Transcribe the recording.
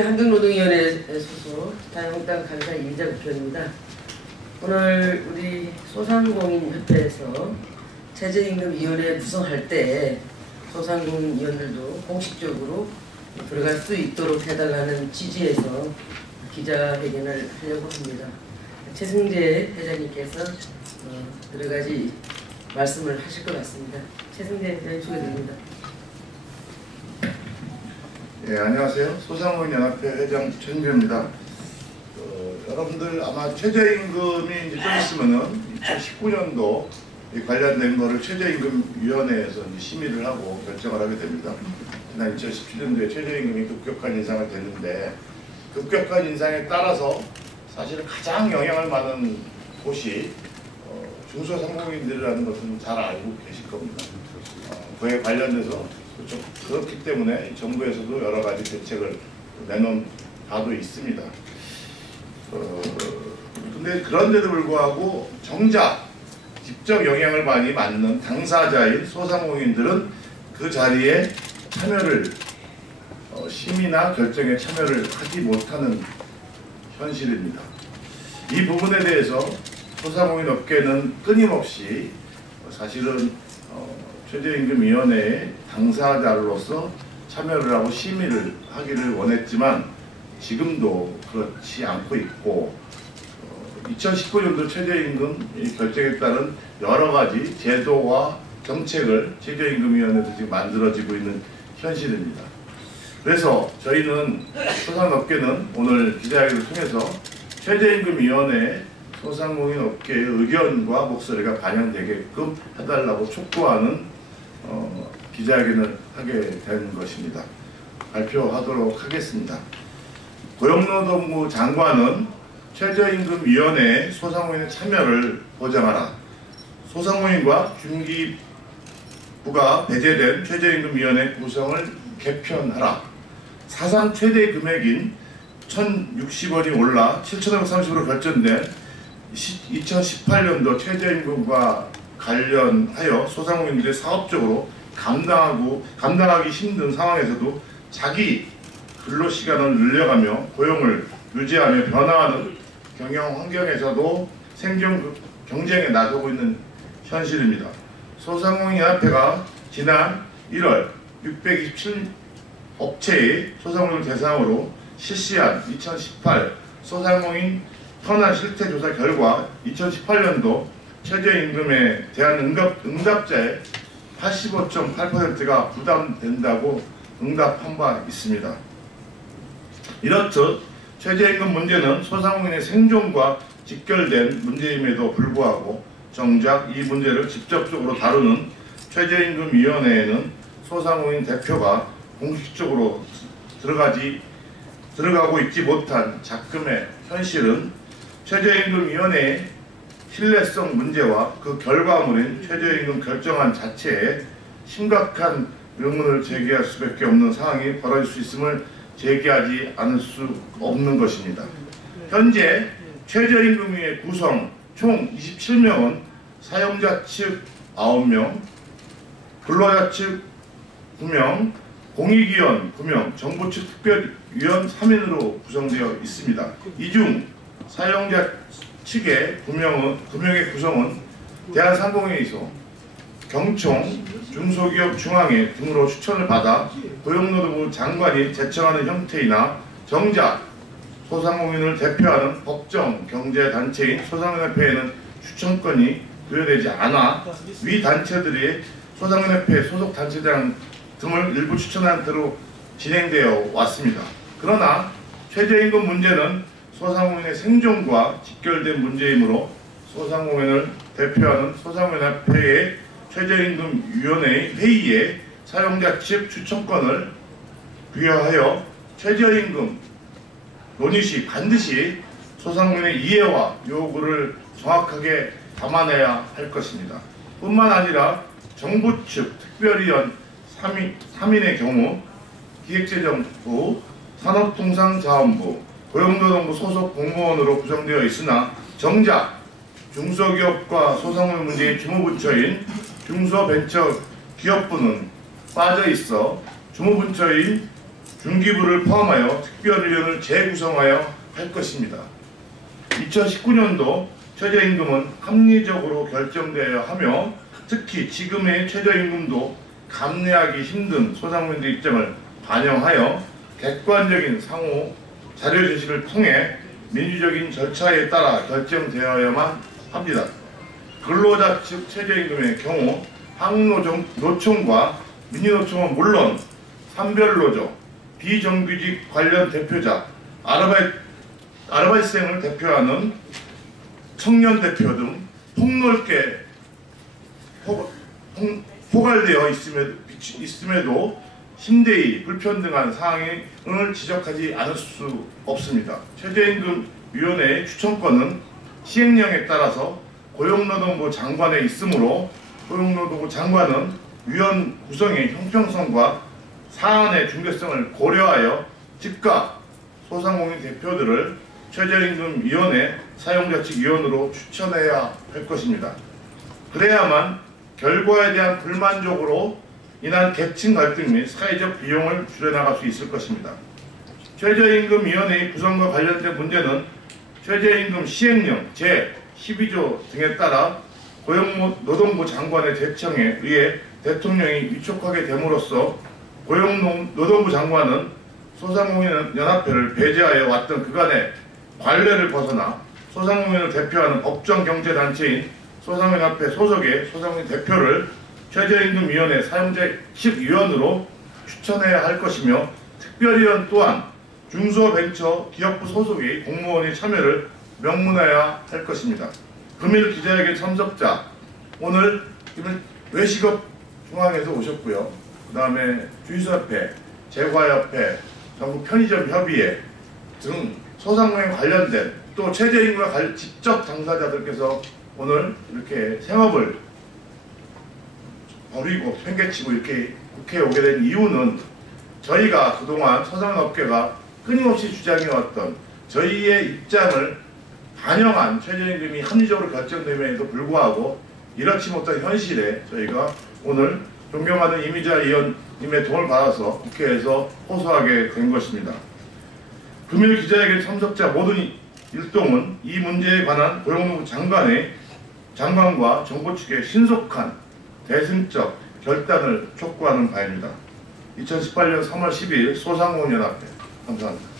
한국노동위원회 소속 자유한국당 간사 이희자 국회의원입니다. 오늘 우리 소상공인협회에서 최저임금위원회 구성할 때 소상공인위원들도 공식적으로 들어갈 수 있도록 해달라는 취지에서 기자회견을 하려고 합니다. 최승재 회장님께서 여러 가지 말씀을 하실 것 같습니다. 최승재 회장님 소개드립니다. 예, 안녕하세요. 소상공인연합회 회장 최승재입니다. 여러분들 아마 최저임금이 이제 좀 있으면은 2019년도 관련된 거를 최저임금위원회에서 이제 심의를 하고 결정을 하게 됩니다. 지난 2017년도에 최저임금이 급격한 인상을 됐는데, 급격한 인상에 따라서 사실은 가장 영향을 받는 곳이 중소상공인들이라는 것은 잘 알고 계실 겁니다. 그에 관련돼서 그렇기 때문에 정부에서도 여러 가지 대책을 내놓은 바도 있습니다. 근데 그런데도 불구하고 정작 직접 영향을 많이 받는 당사자인 소상공인들은 그 자리에 참여를 심의나 결정에 참여를 하지 못하는 현실입니다. 이 부분에 대해서 소상공인 업계는 끊임없이 사실은 최저임금위원회의 당사자로서 참여를 하고 심의를 하기를 원했지만 지금도 그렇지 않고 있고, 2019년도 최저임금 결정에 따른 여러 가지 제도와 정책을 최저임금위원회에서 지금 만들어지고 있는 현실입니다. 그래서 저희는 소상업계는 오늘 기자회견을 통해서 최저임금위원회에 소상공인 업계의 의견과 목소리가 반영되게끔 해달라고 촉구하는 기자회견을 하게 된 것입니다. 발표하도록 하겠습니다. 고용노동부 장관은 최저임금위원회에 소상공인의 참여를 보장하라, 소상공인과 중기부가 배제된 최저임금위원회 구성을 개편하라, 사상 최대 금액인 1,060원이 올라 7,530으로 결정된 2018년도 최저임금과 관련하여 소상공인들이 사업적으로 감당하기 힘든 상황에서도 자기 근로시간을 늘려가며 고용을 유지하며 변화하는 경영 환경에서도 생존 경쟁에 나서고 있는 현실입니다. 소상공인연합회가 지난 1월 627업체의 소상공인을 대상으로 실시한 2018 소상공인 현안 실태조사 결과 2018년도 최저임금에 대한 응답자의 85.8%가 부담된다고 응답한 바 있습니다. 이렇듯 최저임금 문제는 소상공인의 생존과 직결된 문제임에도 불구하고 정작 이 문제를 직접적으로 다루는 최저임금위원회에는 소상공인 대표가 공식적으로 들어가고 있지 못한 작금의 현실은 최저임금위원회의 신뢰성 문제와 그 결과물인 최저임금 결정안 자체에 심각한 의문을 제기할 수밖에 없는 상황이 벌어질 수 있음을 제기하지 않을 수 없는 것입니다. 현재 최저임금위의 구성 총 27명은 사용자 측 9명, 근로자 측 9명, 공익위원 9명, 정부 측 특별위원 3인으로 구성되어 있습니다. 이 중 사용자 측의 9명의 구성은 대한상공회의소, 경총, 중소기업 중앙회 등으로 추천을 받아 고용노동부 장관이 제청하는 형태이나, 정작 소상공인을 대표하는 법정 경제단체인 소상공인협회에는 추천권이 부여되지 않아 위 단체들이 소상공인협회 소속 단체장 등을 일부 추천한 대로 진행되어 왔습니다. 그러나 최저임금 문제는 소상공인의 생존과 직결된 문제이므로 소상공인을 대표하는 소상공인협회의 최저임금위원회 회의에 사용자 측 추천권을 부여하여 최저임금 논의 시 반드시 소상공인의 이해와 요구를 정확하게 담아내야 할 것입니다. 뿐만 아니라 정부 측 특별위원 3인의 경우 기획재정부, 산업통상자원부, 고용노동부 소속 공무원으로 구성되어 있으나 정작 중소기업과 소상공인 문제의 주무부처인 중소벤처기업부는 빠져 있어 주무부처인 중기부를 포함하여 특별위원을 재구성하여 할 것입니다. 2019년도 최저임금은 합리적으로 결정되어야 하며 특히 지금의 최저임금도 감내하기 힘든 소상공인들 입장을 반영하여 객관적인 상호 자료 제시를 통해 민주적인 절차에 따라 결정되어야만 합니다. 근로자 측 최저임금의 경우 항노총과 민주노총은 물론 산별노조, 비정규직 관련 대표자, 아르바이트생을 대표하는 청년 대표 등 폭넓게 포괄되어 있음에도 심대히 불평등한 사항을 지적하지 않을 수 없습니다. 최저임금위원회의 추천권은 시행령에 따라서 고용노동부 장관에 있으므로 고용노동부 장관은 위원 구성의 형평성과 사안의 중대성을 고려하여 즉각 소상공인 대표들을 최저임금위원회 사용자 측 위원으로 추천해야 할 것입니다. 그래야만 결과에 대한 불만족으로 인한 계층 갈등 및 사회적 비용을 줄여나갈 수 있을 것입니다. 최저임금위원회의 구성과 관련된 문제는 최저임금 시행령 제12조 등에 따라 고용노동부 장관의 제청에 의해 대통령이 위촉하게 됨으로써 고용노동부 장관은 소상공인연합회를 배제하여 왔던 그간의 관례를 벗어나 소상공인을 대표하는 법정경제단체인 소상공인연합회 소속의 소상공인 대표를 최저임금위원회 사용자 측 위원으로 추천해야 할 것이며 특별위원 또한 중소벤처 기업부 소속의 공무원의 참여를 명문화해야 할 것입니다. 금일 기자회견 참석자 오늘 외식업 중앙에서 오셨고요. 그 다음에 주유소협회, 제과협회, 전국 편의점협의회 등 소상공인 관련된 또 최저임금과 직접 당사자들께서 오늘 이렇게 생업을 버리고 팽개치고 이렇게 국회에 오게 된 이유는 저희가 그동안 소상업계가 끊임없이 주장해왔던 저희의 입장을 반영한 최저임금이 합리적으로 결정됨에도 불구하고 이렇지 못한 현실에 저희가 오늘 존경하는 이미자 의원님의 도움을 받아서 국회에서 호소하게 된 것입니다. 금일 기자회견 참석자 모든 일동은 이 문제에 관한 고용노동부 장관과 정부 측의 신속한 대승적 결단을 촉구하는 바입니다. 2018년 3월 12일 소상공인연합회 감사합니다.